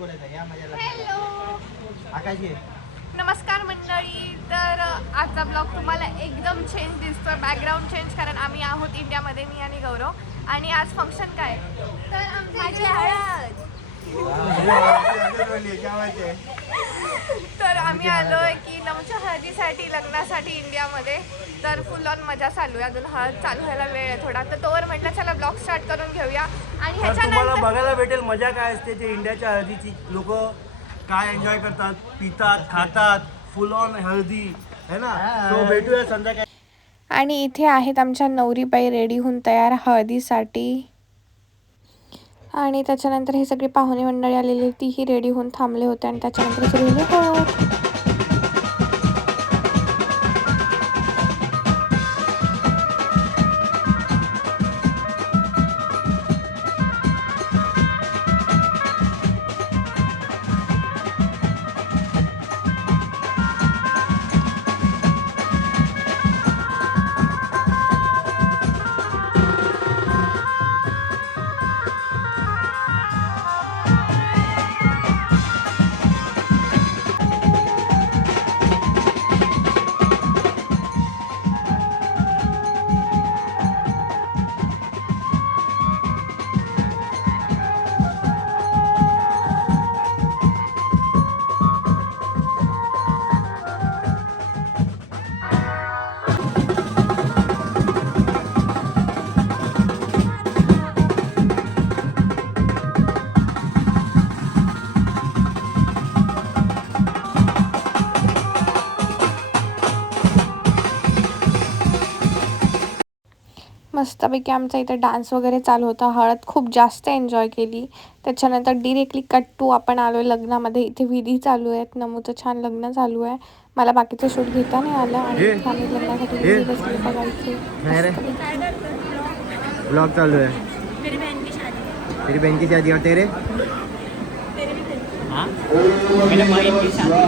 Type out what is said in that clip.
Hello नमस्कार मंडळी. तर आजचा ब्लॉग तुम्हाला एकदम चेंज दिसतोय, बॅकग्राऊंड चेंज, कारण आम्ही आहोत इंडियामध्ये, मी आणि गौरव. आणि आज फंक्शन काय तर माझी हळद. तर आम्ही आलोय की नमच्या हळदीसाठी, लग्नासाठी इंडियामध्ये. तर फुल ऑन मजा चालू आहे, अजून हळद चालू व्हायला वेळ आहे थोडा. तर तोवर म्हटलं चला ब्लॉग स्टार्ट करून घेऊया. आणि तुम्हाला बघायला भेटेल मजा काय असते ते इंडियाच्या हळदीची. लोक काय एन्जॉय करतात, पितात, खातात, फुल ऑन हळदी है ना. तो भेटूया संध्याकाळी. आणि इथे आहेत आमच्या नवरीबाई रेडी होऊन तयार हळदीसाठी. आणि त्याच्यानंतर ही सगळी पाहुणे मंडळी आलेली तीही रेडी होऊन थांबले होते. आणि त्याच्यानंतर सुरू झाली हळद. मस्तपैकी आमचा इथे डान्स वगैरे चालू होता. हळद खूप जास्त एन्जॉय केली. त्याच्यानंतर डिरेक्टली कट टू आपण आलोय लग्नामध्ये. इथे विधी चालू आहेत, नमूचं छान लग्न चालू आहे. मला बाकीचं शूट घेता नाही आलं. आणि आम्ही लग्नासाठी विधी बसली बघा इथे. ब्लॉग चालू है. तेरी बहन की शादी और तेरे मेरे भाई की शादी.